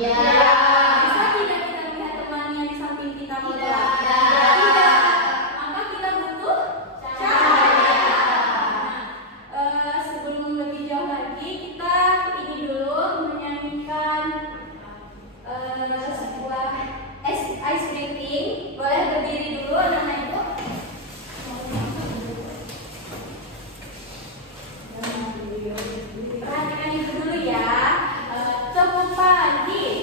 Bisa tidak kita melihat temannya di samping kita membaca? Tidak. Maka kita butuh cahaya. Nah, sebelum lebih jauh lagi, kita ini dulu menyanyikan sebuah ice breaking. Boleh berdiri dulu anak-anak itu. Perhatikan itu dulu ya. Tepuk pagi.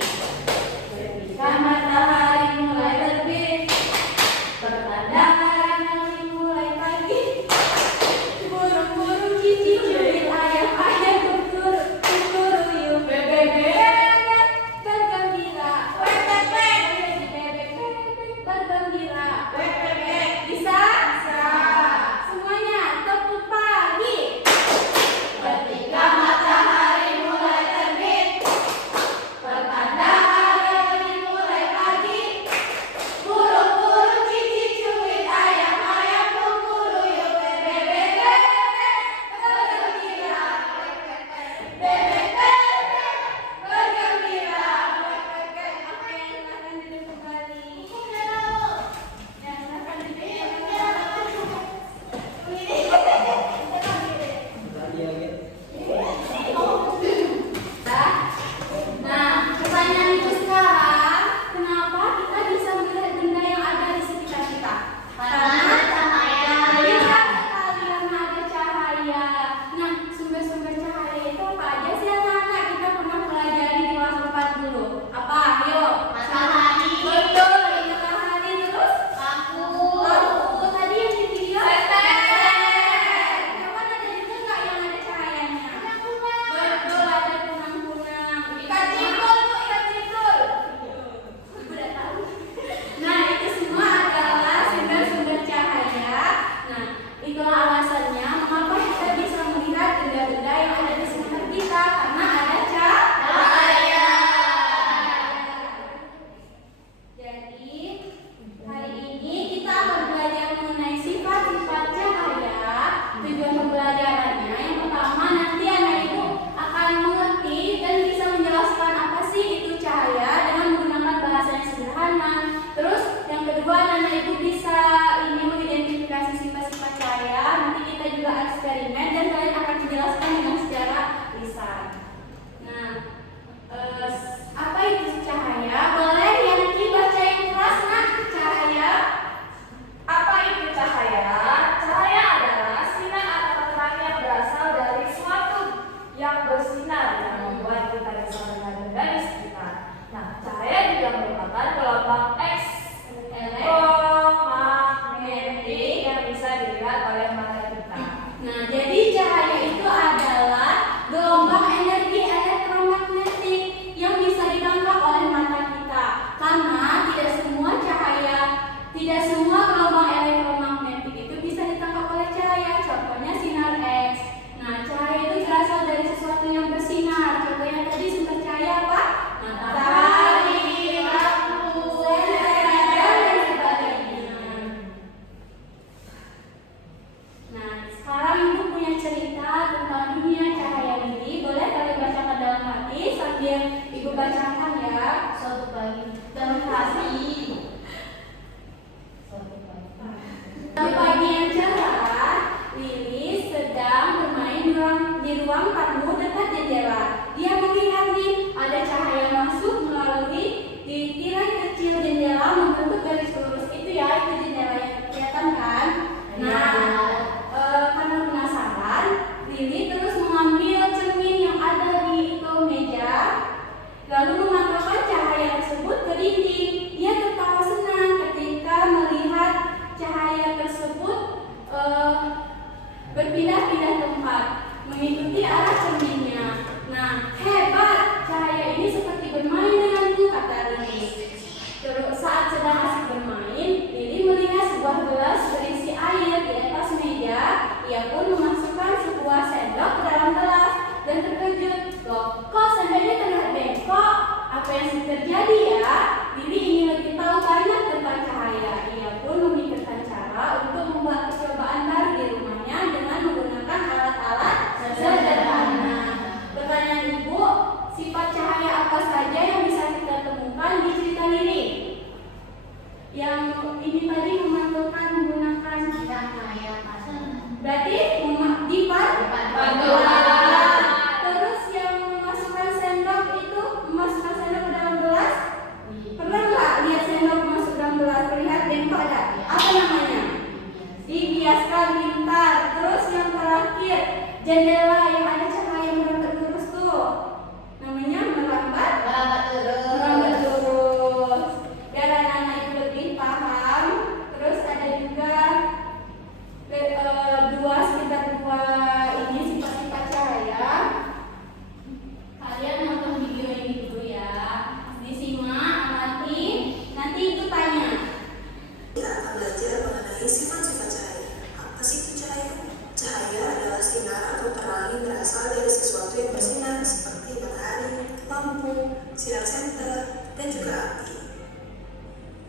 senter, dan juga api.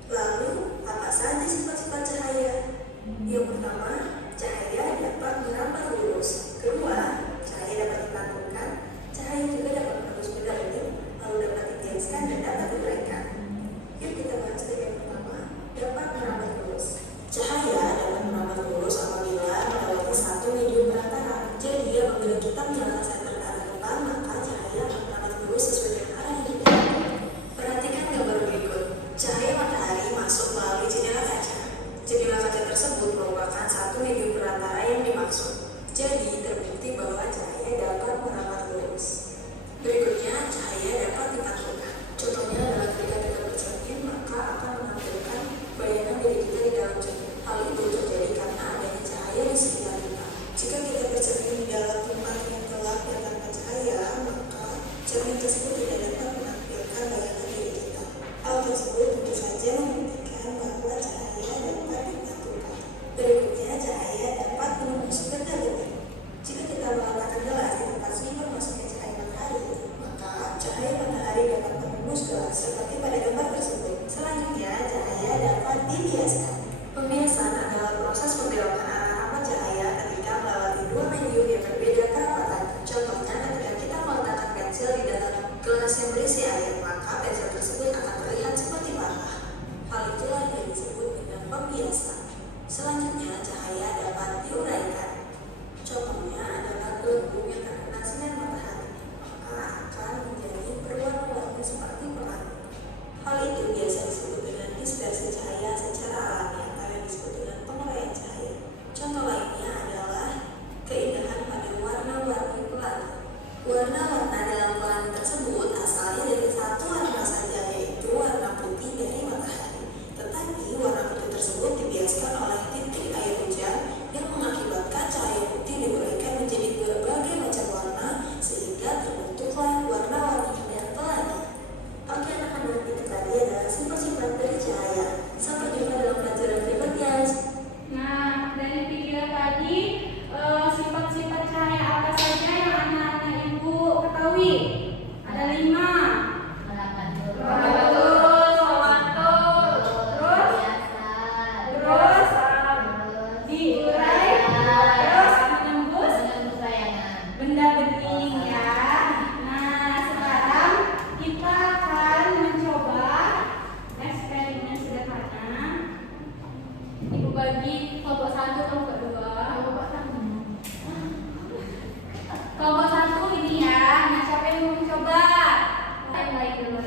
Lalu, apa saja sifat-sifat cahaya? Yang pertama, cahaya dapat merambat lurus. Kedua, cahaya dapat dipantulkan. Cahaya juga dapat menembus benda lendir, lalu dapat dibiaskan dan dapat diuraikan. Yuk kita bahas dari yang pertama, dapat merambat lurus. Cahaya dapat merambat lurus apabila melewati satu medium perantara. Jadi, apabila kita menyalakan senter ke arah depan, maka cahaya akan merambat lurus sesuai dengan arah yang kita tuju. Perhatikan gambar berikut. Cahaya matahari masuk melalui jendela kaca. Jendela kaca tersebut merupakan satu medium perantara yang dimaksud. Jadi, terbukti bahwa cahaya dapat merambat lurus. Berikutnya, cahaya dapat dipantulkan. Contohnya adalah ketika kita bercermin, maka akan menampilkan bayangan diri kita di dalam cermin. Hal itu terjadi karena adanya cahaya di sekitar kita. Jika kita bercermin di dalam tempat yang gelap dan tanpa cahaya, maka cermin tersebut tidak dapat menampilkan bayangan diri kita. Hal tersebut tentu saja membuktikan bahwa cahaya dapat dipantulkan. Berikutnya, cahaya dapat menembus benda lendir. Jika kita meletakkan gelas di tempat sumber masuknya cahaya matahari, maka cahaya matahari dapat menembus gelas seperti pada gambar tersebut. Selanjutnya, cahaya dapat dibiaskan. Pembiasan adalah proses membelokkan arah rambat cahaya ketika melewati dua medium yang berbeda kerapatan. Contohnya, ketika kita meletakkan pensil di dalam gelas yang berisi air, maka pensil tersebut akan terlihat seperti patah. Hal itulah yang disebut dengan pembiasan. Selanjutnya, cahaya dapat diuraikan. Contohnya adalah gelembung yang terkena sinar matahari, maka akan menjadi berwarna-warni seperti pelangi. Hal itu biasa disebut dengan dispersi cahaya secara alami atau yang disebut dengan penguraian cahaya. Contoh lainnya adalah keindahan pada warna-warni pelangi. Warna-warna dalam pelangi tersebut asalnya dari satu warna saja, yaitu warna putih dari matahari. Tetapi warna putih tersebut dibiaskan oleh titik air hujan yang mengakibatkan cahaya putih diuraikan menjadi berbagai macam warna sehingga terbentuklah warna-warni yang pelangi. Oke anak-anak, itu tadi adalah sifat-sifat dari cahaya. Sampai jumpa dalam pelajaran berikutnya. Nah, dari video tadi sifat-sifat cahaya apa saja yang anak-anak ibu ketahui? Ada 5. Terus diurai, terus menembus benda bening ya. Nah, sekarang kita akan mencoba eksperimen sederhana. Ibu bagi kelompok 1, kelompok 2. Kelompok 1 ini ya. Nah, siapa yang mau mencoba? Yang baik dulu.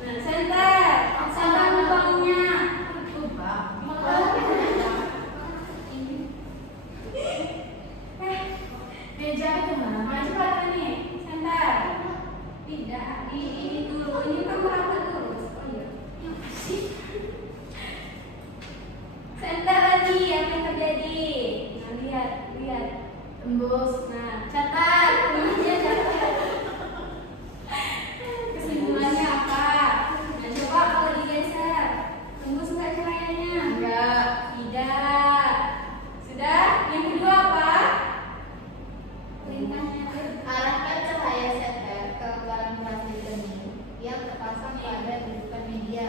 Nah, center lubangnya. Meja itu mana? Maju apa nih? Center. Tidak, ini dulu. Ini kan merapat terus. Oh iya. Center lagi, apa yang terjadi? Nah, lihat. Tembus. Nah, catat. Bunyinya catat. Kesimpulannya apa? Nah, coba kalau digeser. Tembus nggak cahayanya? Enggak. Tidak. Sudah? Yang kedua apa? Perintahnya. Arahkan cahaya senter ke garam plastik bening yang terpasang pada dudukan media.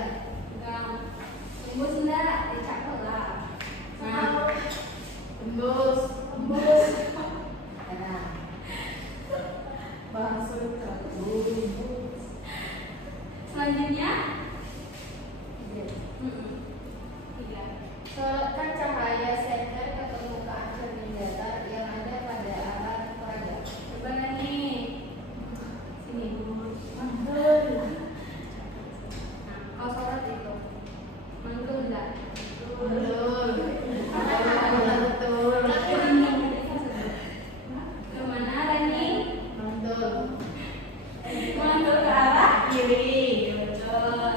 Tembus enggak? Cakep lah. Nah, Tembus. selanjutnya. 3. Sorotkan cahaya senter ke permukaan cermin datar yang ada pada arah peragat. Coba Nani. Sini. Mantul. Nah, kau sorot itu. Mantul enggak? Betul. Kemana Rani? Mantul. Mantul ke arah kiri. Betul.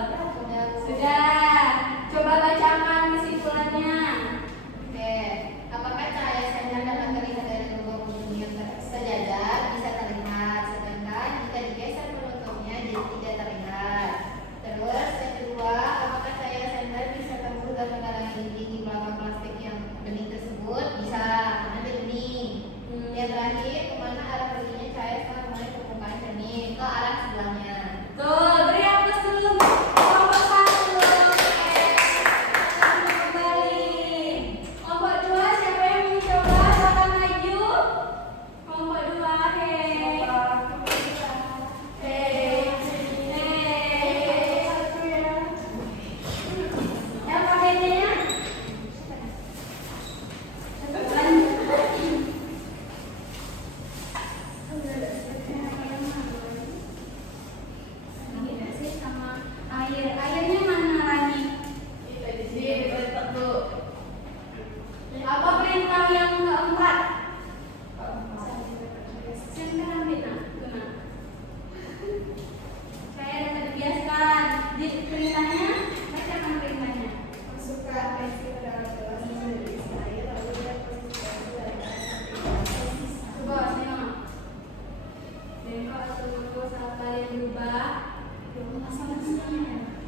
yang berubah. Masa-masanya.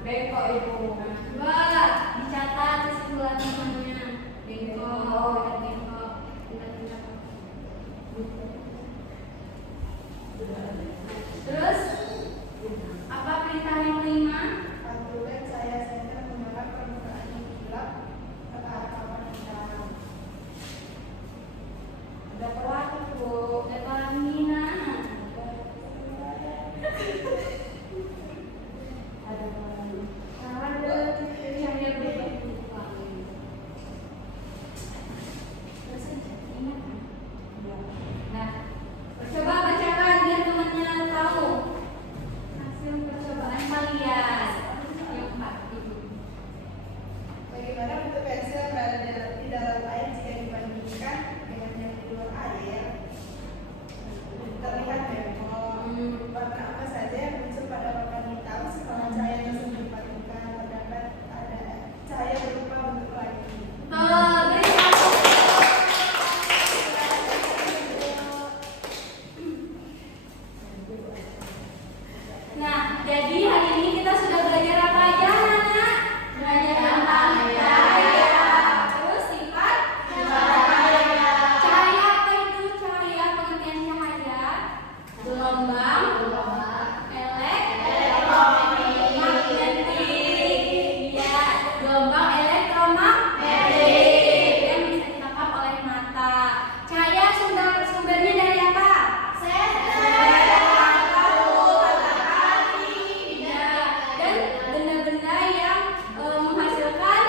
Bengkok itu. Coba dicatat kesimpulan namanya. Bengkok, bengkok. Terus apa perintah yang kelima? Aturan saya center mengarah permukaan yang gelap ke arah papan hitam. Ada pelangi Bu. Ada pelangi. Ada pelangi. Ada cahaya berubah bentuk pelangi. Terus ingat kan? Nah, coba bacakan biar temannya tahu hasil percobaan kalian. Yang 4 itu. Bagaimana bentuk pensil berada di dalam air jika dibandingkan dengan yang di luar air? Terlihat bengkok. Warna apa saja yang muncul pada papan hitam setelah cahaya tersebut dipatikan? Terdapat ada cahaya berupa bentuk lagi. Beri Nah, jadi hari ini kita sudah belajar apa aja, anak? Belajar tentang cahaya. Terus sifat cahaya. Cahaya apa itu? Cahaya, pengertian cahaya. Gelombang, magnetik. Ya, gelombang elektromagnetik yang bisa ditangkap oleh mata. Cahaya sumbernya dari apa? Dan benda-benda yang menghasilkan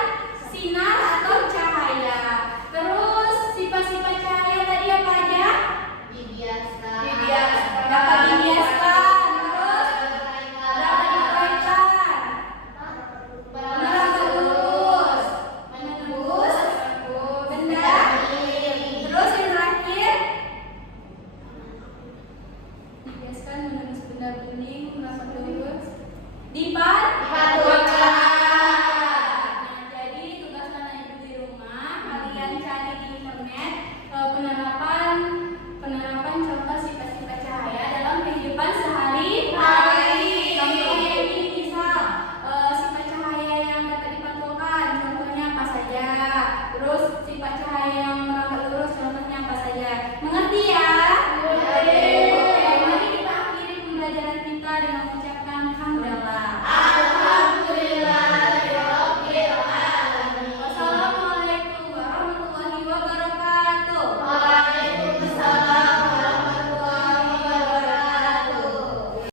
sinar atau cahaya. Terus sifat-sifat cahaya tadi apa aja? Dibiaskan. Dapat dibiaskan. Terus dapat diuraikan. Menembus. Benda. Terus yang terakhir dibiaskan menembus benda bening, merapat lurus, dipatukan.